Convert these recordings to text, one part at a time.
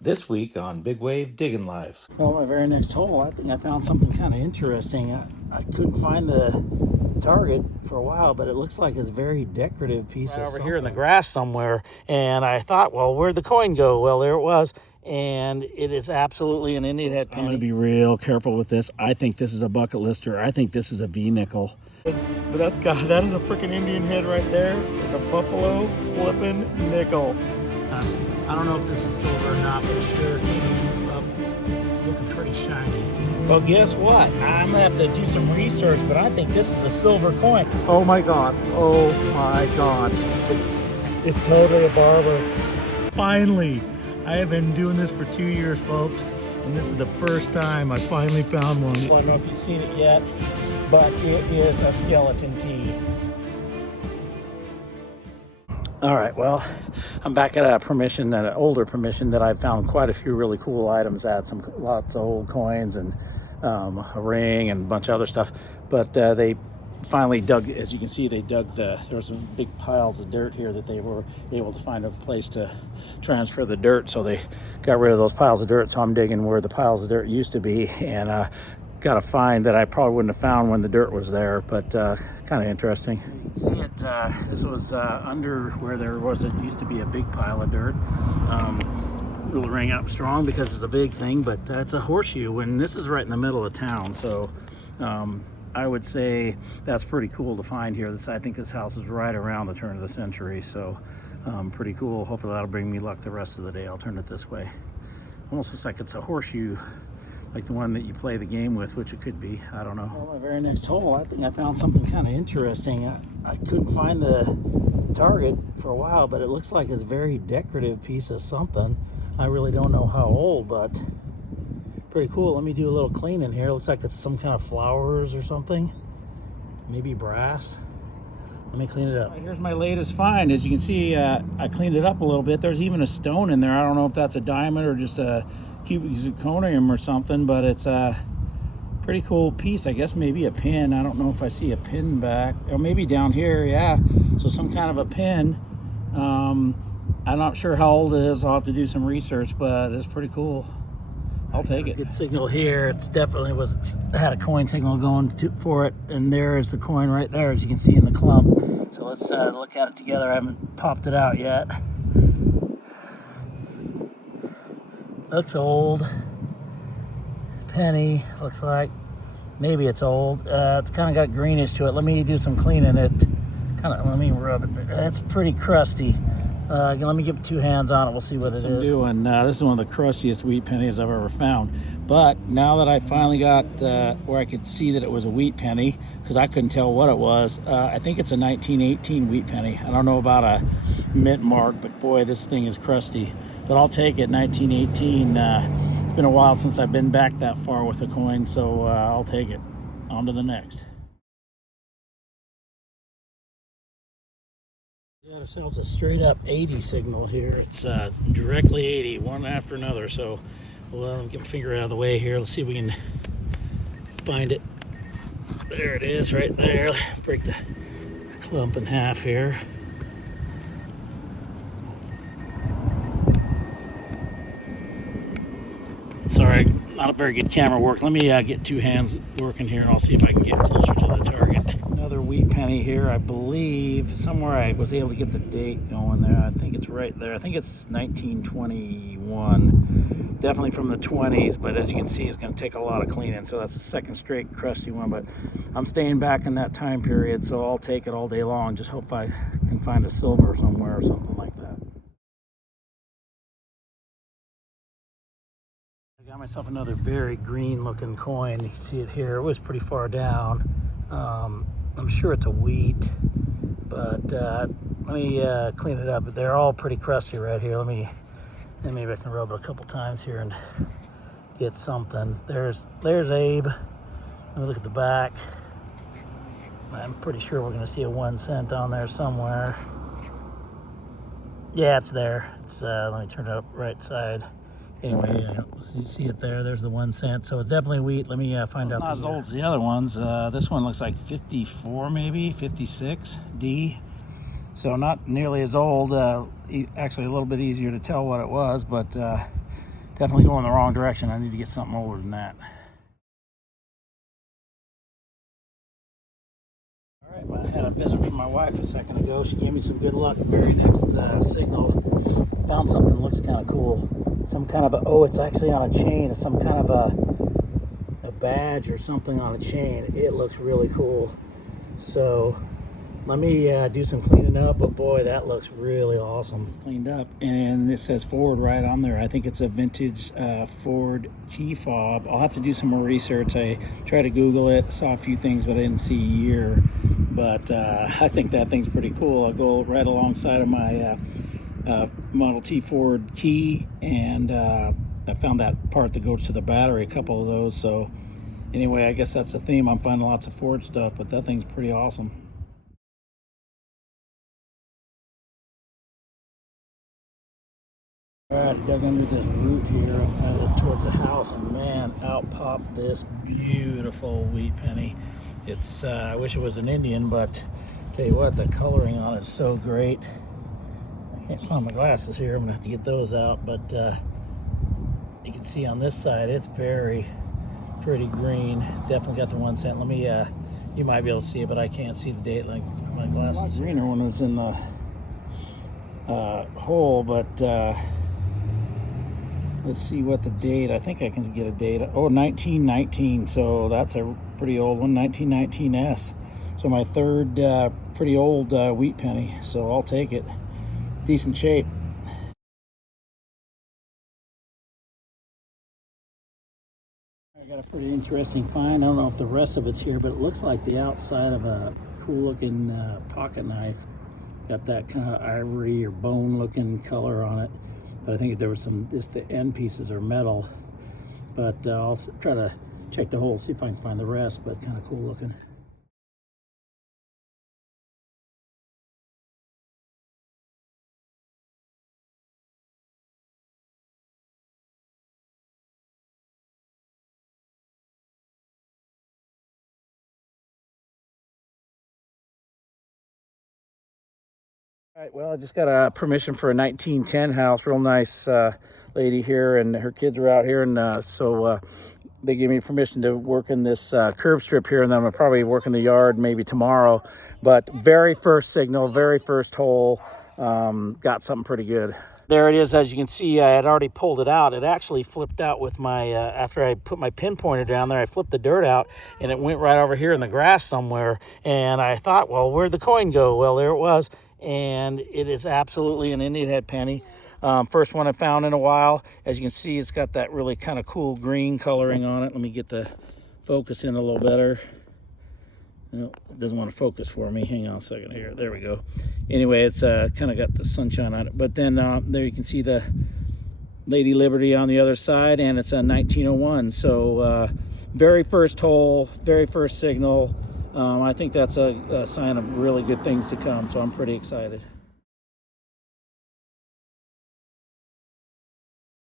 This week on Big Wave Digging Live. Well, my very next hole, I think I found something kind of interesting. I couldn't find the target for a while, but it looks like it's a very decorative piece of Over something. here in the grass somewhere, and I thought, well, where'd the coin go? Well, there it was, and it is absolutely an Indian head penny. I'm going to be real careful with this. I think this is a bucket lister. I think this is a V-nickel. But that is a freaking Indian head right there. It's a buffalo flipping nickel. I don't know if this is silver or not, but it sure came up looking pretty shiny. Well, guess what? I'm gonna have to do some research, but I think this is a silver coin. Oh my god. Oh my god. It's totally a barber. Finally. I have been doing this for 2 years, folks, and this is the first time I finally found one. I don't know if you've seen it yet, but it is a skeleton key. All right, well, I'm back at an older permission that I found quite a few really cool items at, lots of old coins and a ring and a bunch of other stuff. But they finally dug, as you can see, there was some big piles of dirt here that they were able to find a place to transfer the dirt. So they got rid of those piles of dirt. So I'm digging where the piles of dirt used to be, and got a find that I probably wouldn't have found when the dirt was there, but kind of interesting. You can see it, this was under where it used to be a big pile of dirt. Really ring up strong because it's a big thing, but it's a horseshoe, and this is right in the middle of town. So I would say that's pretty cool to find here. I think this house is right around the turn of the century, so pretty cool. Hopefully that'll bring me luck the rest of the day. I'll turn it this way. Almost looks like it's a horseshoe, like the one that you play the game with, which it could be. I don't know. Well, my very next hole, I think I found something kind of interesting. I couldn't find the target for a while, but it looks like it's a very decorative piece of something. I really don't know how old, but pretty cool. Let me do a little cleaning here. Looks like it's some kind of flowers or something. Maybe brass. Let me clean it up. Here's my latest find. As you can see, I cleaned it up a little bit. There's even a stone in there. I don't know if that's a diamond or just a cubic zirconium or something, but it's a pretty cool piece. I guess maybe a pin. I don't know if I see a pin back, or maybe down here. Yeah, so some kind of a pin. I'm not sure how old it is. I'll have to do some research, but it's pretty cool. I'll take it. Good signal here. It's definitely had a coin signal going for it, and there is the coin right there, as you can see in the clump. So let's look at it together. I haven't popped it out yet. Looks old. Penny, looks like. Maybe it's old. It's kind of got greenish to it. Let me do some cleaning. Let me rub it there. It's pretty crusty. Let me give it 2 hands on it. We'll see what it is. This is one of the crustiest wheat pennies I've ever found. But now that I finally got where I could see that it was a wheat penny, because I couldn't tell what it was, I think it's a 1918 wheat penny. I don't know about a mint mark, but boy, this thing is crusty. But I'll take it, 1918. It's been a while since I've been back that far with a coin, so I'll take it. On to the next. We got ourselves a straight up 80 signal here. It's directly 80, one after another. So we'll get my finger out of the way here. Let's see if we can find it. There it is, right there. Break the clump in half here. Sorry, not a very good camera work. Let me get 2 hands working here, and I'll see if I can get closer to the target. Another wheat penny here, I believe. Somewhere I was able to get the date going there. I think it's right there. I think it's 1921. Definitely from the 20s, but as you can see, it's going to take a lot of cleaning. So that's the second straight crusty one, but I'm staying back in that time period, so I'll take it all day long. Just hope I can find a silver somewhere or something like that. I got myself another very green looking coin. You can see it here. It was pretty far down. I'm sure it's a wheat, but let me clean it up. They're all pretty crusty right here. Maybe I can rub it a couple times here and get something. There's Abe. Let me look at the back. I'm pretty sure we're gonna see a 1 cent on there somewhere. Yeah, it's there. Let me turn it up right side. Anyway, you see it there. There's the 1 cent. So it's definitely wheat. Let me find out. Not as old as the other ones. This one looks like 54, maybe 56 D. So not nearly as old. Actually, a little bit easier to tell what it was, but definitely going the wrong direction. I need to get something older than that. All right, well, I had a visit from my wife a second ago. She gave me some good luck. Very next signal, found something that looks kind of cool. Some kind of a, oh, it's actually on a chain. It's some kind of a badge or something on a chain. It looks really cool. So let me do some cleaning up, but boy, that looks really awesome. It's cleaned up, and it says Ford right on there. I think it's a vintage Ford key fob. I'll have to do some more research. I tried to Google it, saw a few things, but I didn't see a year. But I think that thing's pretty cool. I'll go right alongside of my Model T Ford key, and I found that part that goes to the battery, a couple of those. So anyway, I guess that's the theme. I'm finding lots of Ford stuff, but that thing's pretty awesome. All right, dug under this root here towards the house, and man, out popped this beautiful wheat penny. It's I wish it was an Indian, but tell you what, the coloring on it is so great. I can't find my glasses here. I'm gonna have to get those out, but you can see on this side it's very pretty green. Definitely got the 1 cent. Let me you might be able to see it, but I can't see the date like my glasses. Greener one was in the hole, but let's see what the date. I think I can get a date. Oh, 1919. So that's a pretty old one, 1919S. So my third pretty old wheat penny. So I'll take it. Decent shape. I got a pretty interesting find. I don't know if the rest of it's here, but it looks like the outside of a cool looking pocket knife. Got that kind of ivory or bone looking color on it. But I think there was some, just the end pieces are metal. But I'll try to check the hole, see if I can find the rest, but kind of cool looking. All right, well, I just got a permission for a 1910 house. Real nice lady here, and her kids are out here, and so they gave me permission to work in this curb strip here, and then I'm gonna probably work in the yard maybe tomorrow. But very first signal, very first hole, got something pretty good. There it is. As you can see, I had already pulled it out. It actually flipped out with my, after I put my pinpointer down there, I flipped the dirt out, and it went right over here in the grass somewhere. And I thought, well, where'd the coin go? Well, there it was. And it is absolutely an Indian head penny. First one I found in a while. As you can see, it's got that really kind of cool green coloring on it. Let me get the focus in a little better. No, it doesn't want to focus for me. Hang on a second here. There we go. Anyway, it's kind of got the sunshine on it. But then there you can see the Lady Liberty on the other side, and it's a 1901. So very first hole, very first signal. I think that's a sign of really good things to come, so I'm pretty excited.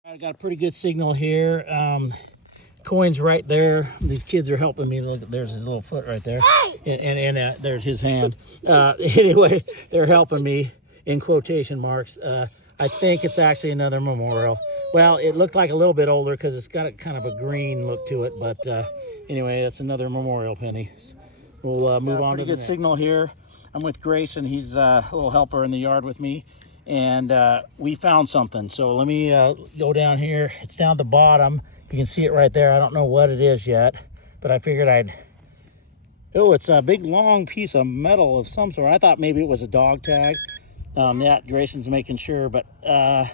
I got a pretty good signal here. Coin's right there. These kids are helping me. Look, there's his little foot right there, and there's his hand. Anyway, they're helping me in quotation marks. I think it's actually another memorial. Well, it looked like a little bit older because it's got a kind of a green look to it, but anyway, that's another memorial penny. We'll move on to the next. Signal here. I'm with Grayson. He's a little helper in the yard with me, and we found something. So let me go down here. It's down at the bottom. You can see it right there. I don't know what it is yet, but I figured I'd... Oh, it's a big long piece of metal of some sort. I thought maybe it was a dog tag. Yeah, Grayson's making sure, but I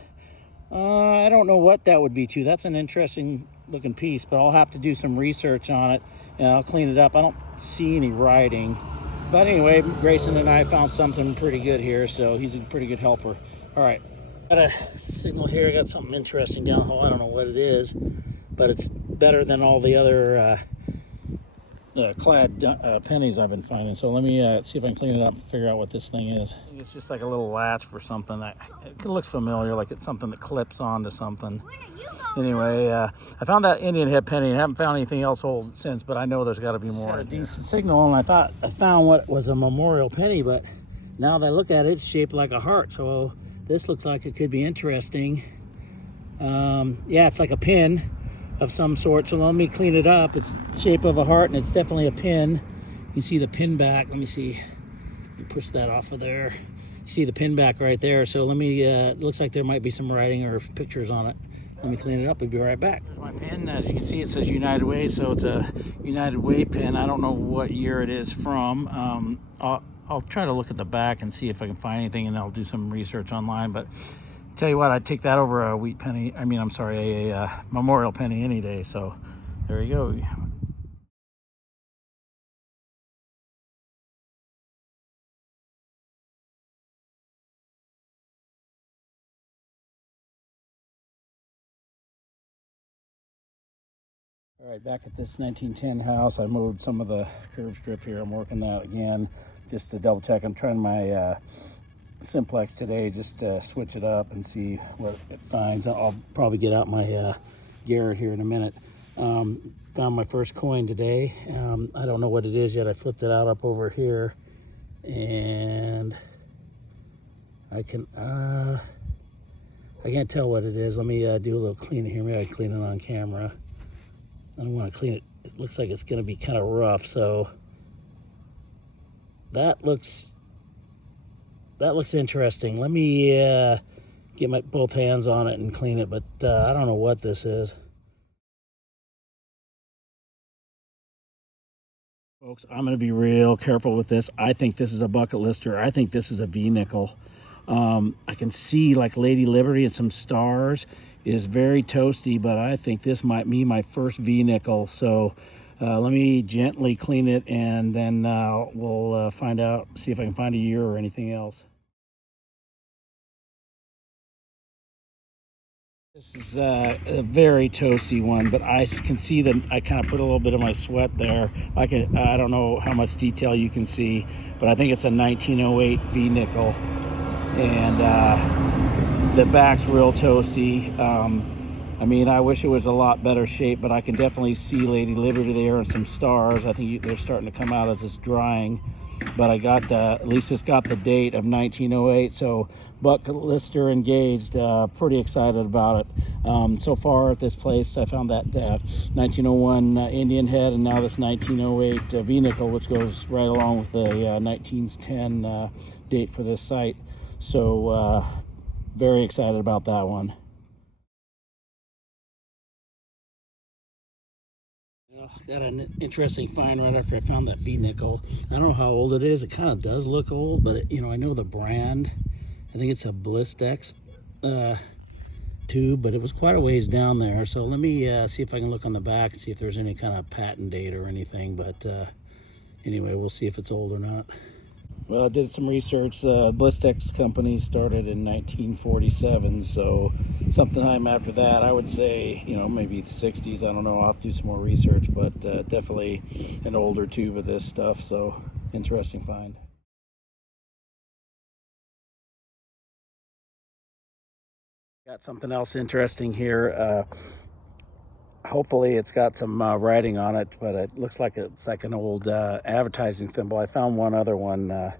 don't know what that would be too. That's an interesting looking piece, but I'll have to do some research on it, and I'll clean it up. I don't see any writing, but anyway, Grayson and I found something pretty good here, so he's a pretty good helper. All right, got a signal here. I got something interesting down the hole. I don't know what it is, but it's better than all the other clad pennies I've been finding. So let me see if I can clean it up and figure out what this thing is. I think it's just like a little latch for something. It looks familiar, like it's something that clips onto something. Anyway, I found that Indian head penny and haven't found anything else old since, but I know there's got to be more. A decent signal, and I thought I found what was a memorial penny, but now that I look at it, it's shaped like a heart. So this looks like it could be interesting. Yeah, it's like a pin of some sort. So let me clean it up. It's the shape of a heart, and it's definitely a pin. You see the pin back. Let me see. Let me push that off of there. You see the pin back right there. So let me, it looks like there might be some writing or pictures on it. Let me clean it up. We'll be right back. There's my pin. As you can see, it says United Way. So it's a United Way pin. I don't know what year it is from. I'll try to look at the back and see if I can find anything, and I'll do some research online. But tell you what, I'd take that over a wheat penny. I mean, I'm sorry, a memorial penny any day. So there you go. All right, back at this 1910 house, I moved some of the curb strip here. I'm working that again just to double check. I'm trying my simplex today just to switch it up and see what it finds. I'll probably get out my Garrett here in a minute. Found my first coin today. I don't know what it is yet. I flipped it out up over here, and I can't tell what it is. Let me do a little cleaning here. Maybe I can clean it on camera. I don't want to clean it. It looks like it's going to be kind of rough. So that looks interesting. Let me get my both hands on it and clean it, but I don't know what this is. Folks, I'm going to be real careful with this. I think this is a bucket lister. I think this is a V-nickel. I can see like Lady Liberty and some stars. It is very toasty, but I think this might be my first V-nickel. So let me gently clean it, and then we'll find out, see if I can find a year or anything else. This is a very toasty one, but I can see that I kind of put a little bit of my sweat there. I don't know how much detail you can see, but I think it's a 1908 V-nickel, and the back's real toasty. I mean, I wish it was a lot better shape, but I can definitely see Lady Liberty there and some stars. I think they're starting to come out as it's drying. But I got at least it's got the date of 1908, so bucket lister engaged. Pretty excited about it. So far at this place, I found that 1901 Indian head, and now this 1908 V-nickel, which goes right along with the 1910 date for this site. So very excited about that one. Got an interesting find right after I found that V-nickel. I don't know how old it is. It kind of does look old, but I know the brand. I think it's a Blistex tube, but it was quite a ways down there. So let me see if I can look on the back and see if there's any kind of patent date or anything. But anyway, we'll see if it's old or not. Well, I did some research. The Blistex company started in 1947, so sometime after that, I would say, maybe the 60s. I don't know. I'll have to do some more research, but definitely an older tube of this stuff. So interesting find. Got something else interesting here. Hopefully it's got some writing on it, but it looks like it's like an old advertising thimble. I found one other one.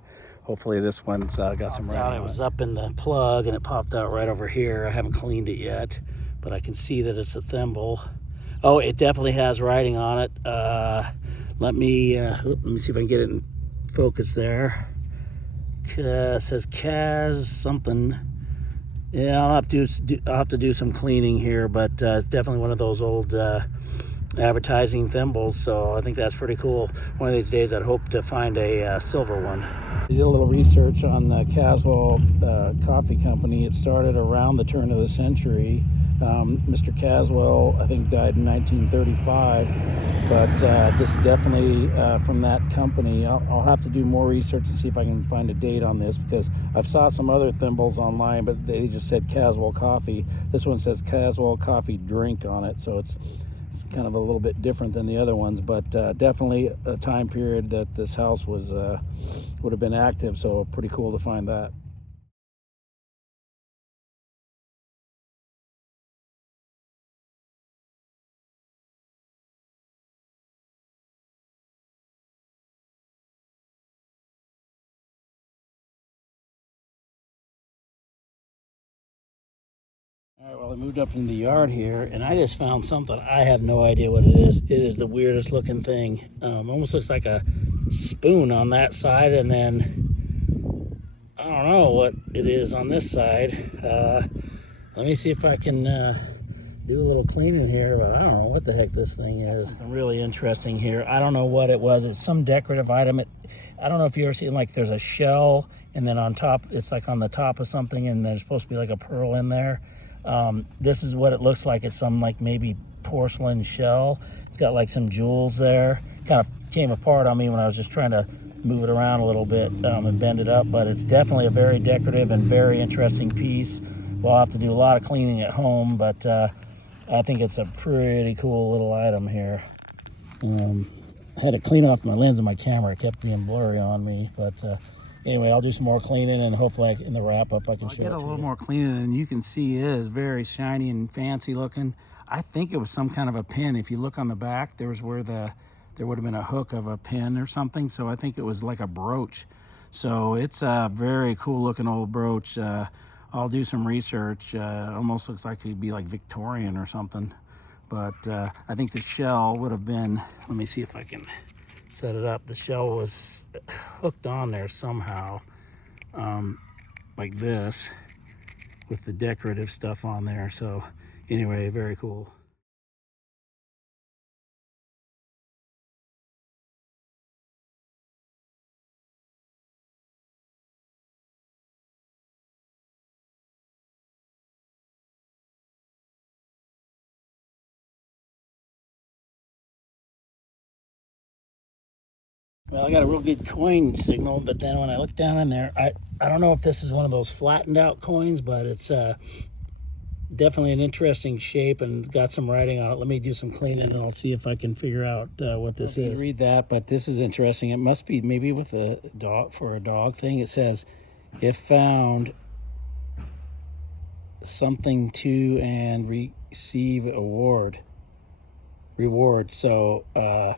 Hopefully this one's got some writing on it. It was up in the plug, and it popped out right over here. I haven't cleaned it yet, but I can see that it's a thimble. Oh, it definitely has writing on it. Let me see if I can get it in focus there. It says Kaz something. Yeah, I'll have to do some cleaning here, but it's definitely one of those old advertising thimbles, so I think that's pretty cool. One of these days I'd hope to find a silver one. I did a little research on the Caswell Coffee Company. It started around the turn of the century. Mr. Caswell, I think, died in 1935, but this is definitely from that company. I'll have to do more research to see if I can find a date on this, because I've saw some other thimbles online, but they just said Caswell Coffee. This one says Caswell Coffee Drink on it, so it's kind of a little bit different than the other ones, but definitely a time period that this house was would have been active, so pretty cool to find that. All right, well, I moved up in the yard here, and I just found something. I have no idea what it is. It is the weirdest looking thing. Almost looks like a spoon on that side, and then I don't know what it is on this side. Let me see if I can do a little cleaning here, but I don't know what the heck this thing is. Something really interesting here. I don't know what it was. It's some decorative item. I don't know if you ever seen, like, there's a shell, and then on top, it's like on the top of something, and there's supposed to be like a pearl in there. This is what it looks like. It's some like maybe porcelain shell. It's got like some jewels there. Kind of came apart on me when I was just trying to move it around a little bit and bend it up, but it's definitely a very decorative and very interesting piece. We'll have to do a lot of cleaning at home, but I think it's a pretty cool little item here. I had to clean off my lens of my camera. It kept being blurry on me, but anyway, I'll do some more cleaning, and hopefully in the wrap up I can show it to you. I'll get a little more cleaning, and you can see it is very shiny and fancy looking. I think it was some kind of a pin. If you look on the back, there's where there would have been a hook of a pin or something, so I think it was like a brooch. So it's a very cool looking old brooch. I'll do some research. It almost looks like it'd be like Victorian or something. But I think the shell would have been, let me see if I can set it up. The shell was hooked on there somehow, like this, with the decorative stuff on there. So anyway, very cool. Well, I got a real good coin signal, but then when I look down in there, I don't know if this is one of those flattened out coins, but it's definitely an interesting shape and got some writing on it. Let me do some cleaning, and I'll see if I can figure out what this is. Read that, but this is interesting. It must be maybe with a dog, for a dog thing. It says, if found, something to and receive reward. So I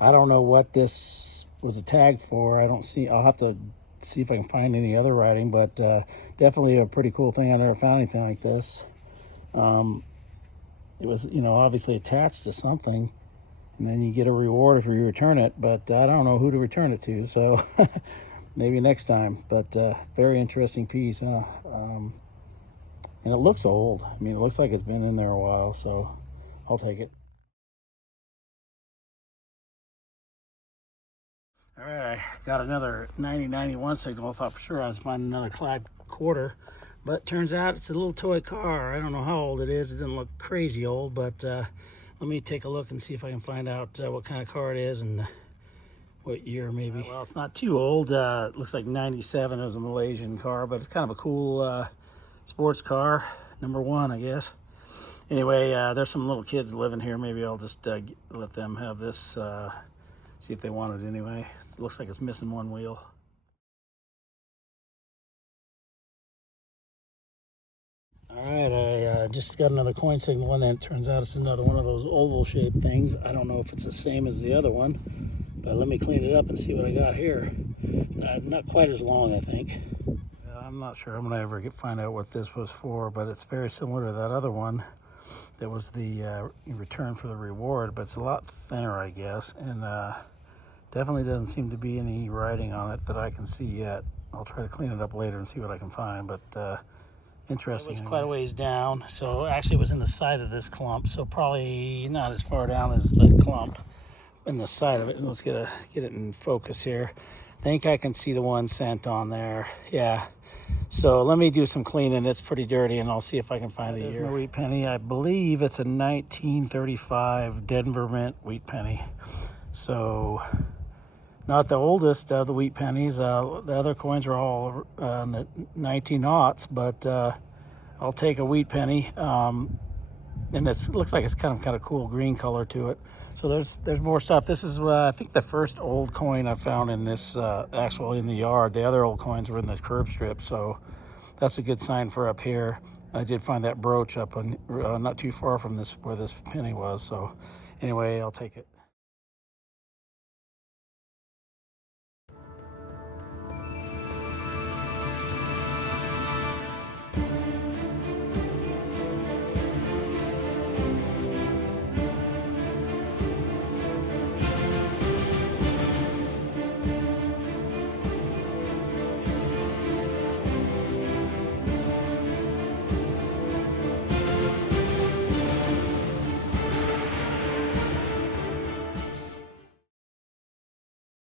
don't know what this was a tag for. I'll have to see if I can find any other writing, but definitely a pretty cool thing. I never found anything like this. It was, obviously attached to something, and then you get a reward if you return it, but I don't know who to return it to, so maybe next time. But very interesting piece, and it looks old. I mean, it looks like it's been in there a while, so I'll take it. All right, I got another 9091 signal. I thought for sure I was finding another clad quarter, but turns out it's a little toy car. I don't know how old it is. It doesn't look crazy old, but let me take a look and see if I can find out what kind of car it is and what year maybe. Well, it's not too old. It looks like 97. It was a Malaysian car, but it's kind of a cool sports car, #1, I guess. Anyway, there's some little kids living here. Maybe I'll just let them have this. See if they want it anyway. It looks like it's missing one wheel. All right, I just got another coin signal, and it turns out it's another one of those oval-shaped things. I don't know if it's the same as the other one, but let me clean it up and see what I got here. Not quite as long, I think. I'm not sure I'm gonna ever find out what this was for, but it's very similar to that other one. That was the return for the reward, but it's a lot thinner, I guess, and definitely doesn't seem to be any writing on it that I can see yet. I'll try to clean it up later and see what I can find, but interesting. It was quite a ways down, so actually it was in the side of this clump, so probably not as far down as the clump in the side of it. Let's get it in focus here. I think I can see the 1 cent on there. Yeah. So let me do some cleaning. It's pretty dirty, and I'll see if I can find the year. My wheat penny. I believe it's a 1935 Denver Mint wheat penny. So not the oldest of the wheat pennies. The other coins are all in the 1900s, but I'll take a wheat penny. And it looks like it's kind of cool green color to it. So there's more stuff. This is I think the first old coin I found in this actually in the yard. The other old coins were in the curb strip, so that's a good sign for up here. I did find that brooch up on not too far from this where this penny was. So anyway, I'll take it.